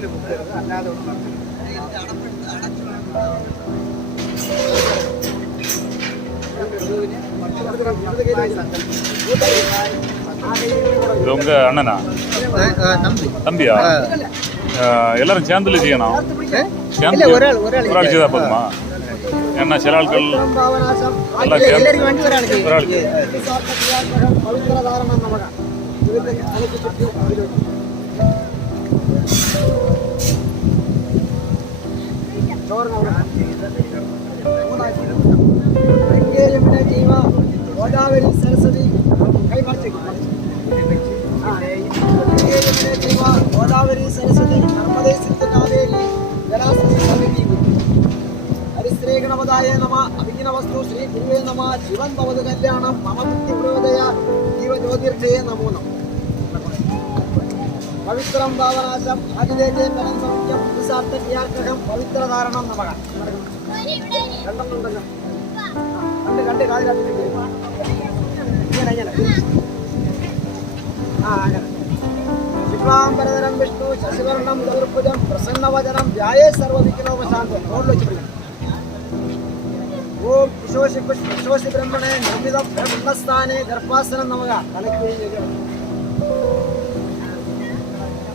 பஸ்ஸில் கொடுக்குறது அல்லாத ஒன்று இது உங்க அண்ணனா தம்பி தம்பியா எல்லாரும் சேர்ந்துல செய்யணும் இல்ல சேர்ந்து ஒரு ஆள் ஆள் ஆள் செய்தா போதுமா ஏன்னா சில ஆட்கள் எல்லாம் சேர்ந்து ஒரு ஆளுக்கு ജീവ ജീവ ശ്രീ ഗുരുവേ നമ ജീവൻ ഭവത് കല്യാണം മമ പ്രവതയ ജീവജ്യോതിർജയെ നമോ. പവിത്രം ഭാവനാശം ആദിതേജേ പരം സൗഖ്യം പുരുഷാർത്ഥ ക്രിയാഗ്രഹം നമുക്ക് കണ്ടെന്നുണ്ടല്ലോ കണ്ട് കണ്ട് കാൽ വിഷ്ണു ശശിവർണം ചതുർഭുജം പ്രസന്നവചനം വ്യായേ സർവവിഘ്നോപശാന്തം റോഡിൽ വെച്ചിട്ടുണ്ട് ഓം കുശോശി കുശോശി ബ്രഹ്മണേ നിർമ്മിതം ബ്രഹ്മസ്ഥാനേ ഗർഭാസനം നമുക്ക് കണക്ട് ചെയ്യുക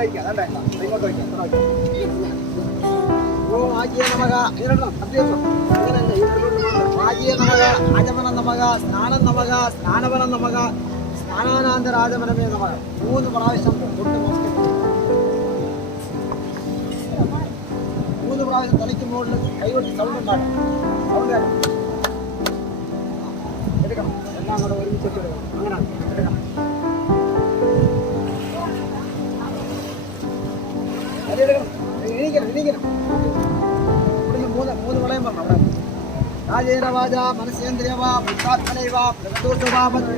ഇവിടെ ഇരിക്കാം അതെ ഇങ്ങോട്ട് ഓ ആജിയ നമക. ഇരണം അത്യാവശ്യം അങ്ങനെയല്ല ആജിയ നമക ആജമനം നമക സ്നാനം നമക സ്നാനപനം നമക സ്നാനാനന്തര ആജമനമേ നമക മൂന്ന് പ്രാവശ്യം തൊട്ട് മൂന്ന് പ്രാവശ്യം തലയ്ക്ക് മുകളിൽ കൈകൊട്ടി സൗണ്ട് ഉണ്ടാക്കണം സൗണ്ട് എടുക്കണം. എല്ലാം കൂടെ ഒരുമിച്ച് അങ്ങനെ എടുക്കണം. ராஜேரவாஜா மனசேந்திரியவா புத்தாத்மனைவா பிரகதோஷவாவத்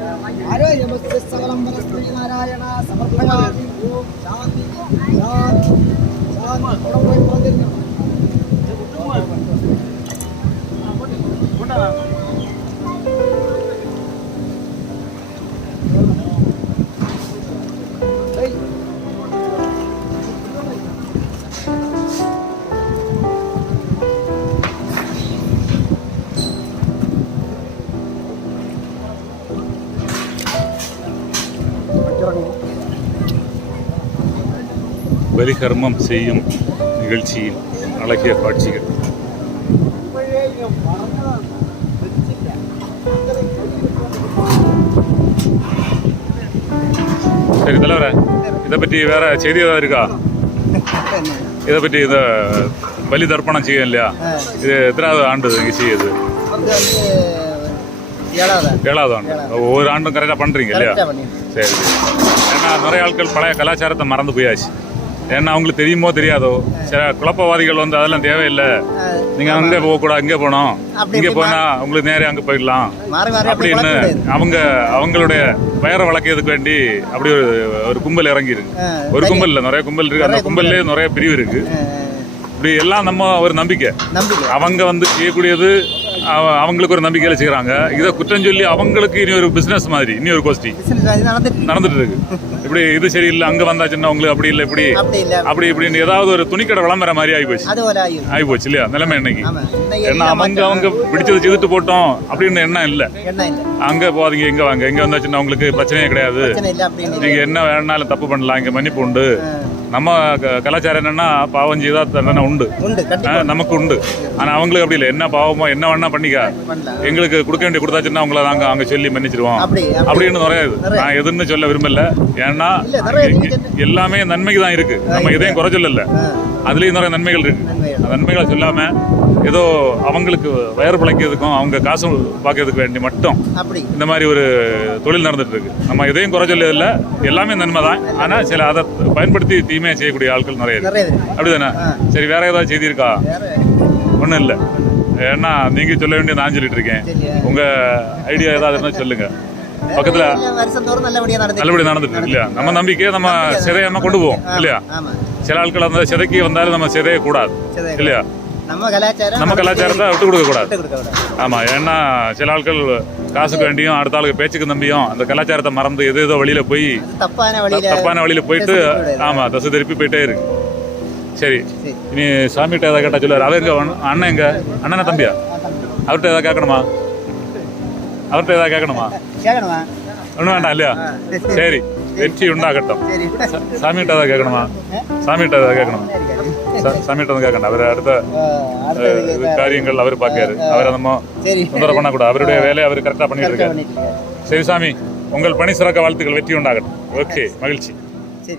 ஆரோக்கியமஸ்து சகலம்பர ஸ்ரீநாராயணா சமர்ப்பயாமி ஓம் சாந்தி சாந்தி சாந்தி. போய் பிறந்திருக்கிறோம் கொண்டா தொடங்கும் பலிகர்மம் செய்யும் நிகழ்ச்சியில் அழகிய காட்சிகள். சரி தலைவர இதை பற்றி வேற செய்தி ஏதாவது இருக்கா? இதை பற்றி இதை பலி தர்ப்பணம் செய்யும் இல்லையா இது எத்தனாவது ஆண்டு இங்கே செய்யுது? ஏழாவது? ஆண்டு ஒவ்வொரு ஆண்டும் கரெக்டாக பண்ணுறீங்க இல்லையா? சரி சரி. ஏன்னா நிறைய ஆட்கள் பழைய கலாச்சாரத்தை மறந்து போயாச்சு. ஏன்னா அவங்களுக்கு தெரியுமோ தெரியாதோ? சில குழப்பவாதிகள் வந்து அதெல்லாம் தேவையில்லை. நீங்கள் அங்கே போகக்கூடாது இங்கே அப்படி இங்கே போனால் உங்களுக்கு நேரே அங்கே போயிடலாம். அப்படின்னு. அவங்க அவங்களுடைய வயரை வளர்க்கறதுக்கு வேண்டி அப்படி ஒரு ஒரு கும்பல் இறங்கி இருக்கு. ஆ, ஒரு கும்பல் இல்லை நிறைய கும்பல் இருக்கு. அந்த கும்பல்லே நிறைய பிரிவு இருக்கு. இப்படி எல்லாம் நம்ம ஒரு நம்பிக்கை. அவங்க வந்து செய்யக்கூடியது அவங்களுக்கு ஒரு நம்பிக்கையில செய்யறாங்க இதை குற்றம் சொல்லி அவங்களுக்கு இனி ஒரு பிசினஸ் மாதிரி இனி ஒரு கோஷ்டி. நடந்துட்டு இருக்கு. இப்படி இது சரியில்லை அங்க வந்தாச்சுன்னா உங்களுக்கு அப்படி இல்லை இப்படி. அப்படி இப்படின்னு ஏதாவது ஒரு துணிக்கடை விளம்பர மாதிரி ஆகி போச்சு அது ஒரு ஆயுள் ஆகி போச்சு இல்லையா? நிலைமை இன்னைக்கு இன்னைக்கு ஏன்னா அவங்க அவங்க பிடிச்சது செய்துட்டு போட்டோம் அப்படின்னு எண்ணம் இல்லை. அங்க போகாதீங்க இங்க வாங்க. இங்க வந்தாச்சுன்னா உங்களுக்கு பிரச்சனையே கிடையாது. நீங்க என்ன வேணாலும் தப்பு பண்ணலாம் இங்க மன்னிப்பு உண்டு. நம்ம கலாச்சாரம் என்னன்னா பாவம் செய்தா தண்டனை உண்டு. நமக்கு உண்டு. ஆனா அவங்களுக்கு அப்படி இல்லை. என்ன பாவமோ என்ன வேணா பண்ணிக்க. எங்களுக்கு கொடுக்க வேண்டிய கொடுத்தாச்சுன்னா உங்களை நாங்க அங்க சொல்லி மன்னிச்சிருவோம். அப்படி அப்படி. அப்படின்னு நிறைய. நான் எதுன்னு சொல்ல விரும்பல. ஏன்னா எல்லாமே நன்மைக்கு தான் இருக்கு. நம்ம எதையும் குறை சொல்லல. அதுலயும் நிறைய நன்மைகள் இருக்கு. நன்மைகள். அந்த நன்மைகளை சொல்லாம ஏதோ அவங்களுக்கு வயர் பிழைக்கிறதுக்கும் அவங்க காசு பார்க்கறதுக்கு வேண்டி மட்டும் இந்த மாதிரி ஒரு தொழில் நடந்துட்டு இருக்கு நம்ம எதையும் குறை சொல்ல இல்லை எல்லாமே நன்மை தான் ஆனால் சில அதை பயன்படுத்தி தீமையாக செய்யக்கூடிய ஆட்கள் நிறைய அப்படிதானே? சரி வேற ஏதாவது செய்தி இருக்கா வேற. ஒன்றும் இல்லை. ஏன்னா நீங்க சொல்ல வேண்டிய நான் சொல்லிட்டு இருக்கேன். உங்க ஐடியா ஏதாவது இருந்தால் சொல்லுங்க. பக்கத்துல நல்லபடியா நடந்து நல்லபடி நடந்துட்டு இல்லையா? நம்ம நம்பிக்கையை நம்ம சிதையாம கொண்டு போவோம் இல்லையா? சில ஆட்கள் அந்த சிதைக்கு வந்தாலும் நம்ம சிதைய கூடாது. இல்லையா? நம்ம கலாச்சாரம் நம்ம கலாச்சாரத்தை விட்டு கொடுக்க கூடாது. விட்டு கொடுக்க கூடாது. ஆமா ஏன்னா சில ஆட்கள் காசுக்கு வேண்டியும் அடுத்த ஆளுக்கு பேச்சுக்கு நம்பியும் அந்த கலாச்சாரத்தை மறந்து எது ஏதோ வழியில போய் தப்பான வழியில தப்பான வழியில போயிட்டு. ஆமா தசை திருப்பி போயிட்டே இருக்கு. சரி இனி சாமிகிட்ட ஏதாவது கேட்டா சொல்லுவார். அவர் எங்க? அண்ணன் எங்க? அண்ணனா தம்பியா? அவர்கிட்ட ஏதாவது கேட்கணுமா? அவர்கிட்ட ஏதாவது கேட்கணுமா? கேட்கணுமா? ஒன்றும் வேண்டாம் இல்லையா? சரி வெற்றி உண்டாகட்டும். சரி. சா- சாமிகிட்ட ஏதாவது கேட்கணுமா? சாமிகிட்ட கேட்கணுமா? அவர் அடுத்த காரியங்கள் அவர் பார்க்காரு அவரை நம்ம தொந்தரவு பண்ணக்கூடாது. அவருடைய வேலையை அவர் கரெக்டாக பண்ணிட்டு இருக்காரு. சரி சாமி உங்கள் பணி சிறக்க வாழ்த்துக்கள். வெற்றி உண்டாகட்டும். ஓகே மகிழ்ச்சி. சரி